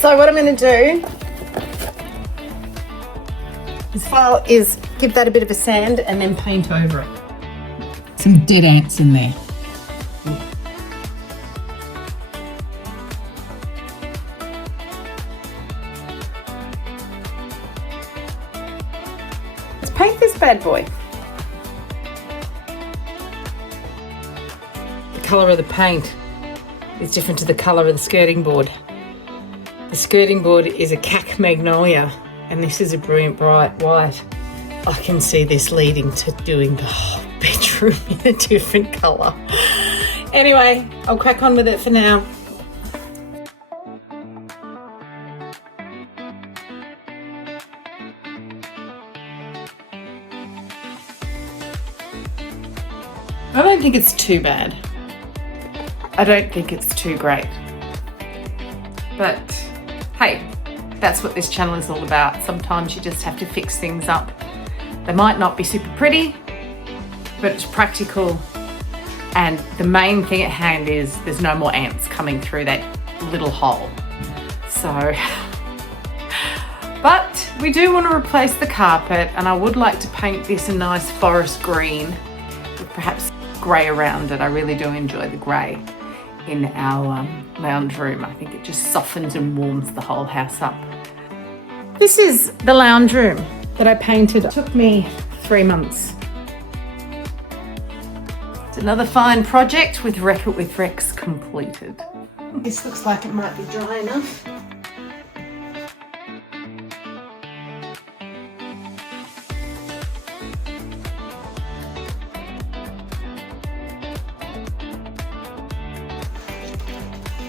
So what I'm going to do is give that a bit of a sand and then paint over it. Some dead ants in there. Let's paint this bad boy. The colour of the paint is different to the colour of the skirting board. The skirting board is a cack magnolia and this is a brilliant bright white. I can see this leading to doing the whole bedroom in a different colour. Anyway, I'll crack on with it for now. I don't think it's too bad. I don't think it's too great. But hey, that's what this channel is all about. Sometimes you just have to fix things up. They might not be super pretty, but it's practical. And the main thing at hand is there's no more ants coming through that little hole. So, but we do want to replace the carpet, and I would like to paint this a nice forest green with perhaps grey around it. I really do enjoy the grey in our lounge room. I think it just softens and warms the whole house up. This is the lounge room that I painted. It took me 3 months. It's another fine project with Wreck It with Rex completed. This looks like it might be dry enough.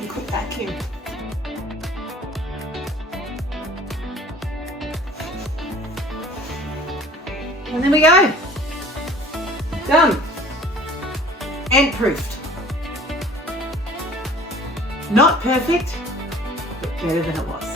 Quick vacuum. And there we go. Done. Ant proofed. Not perfect, but better than it was.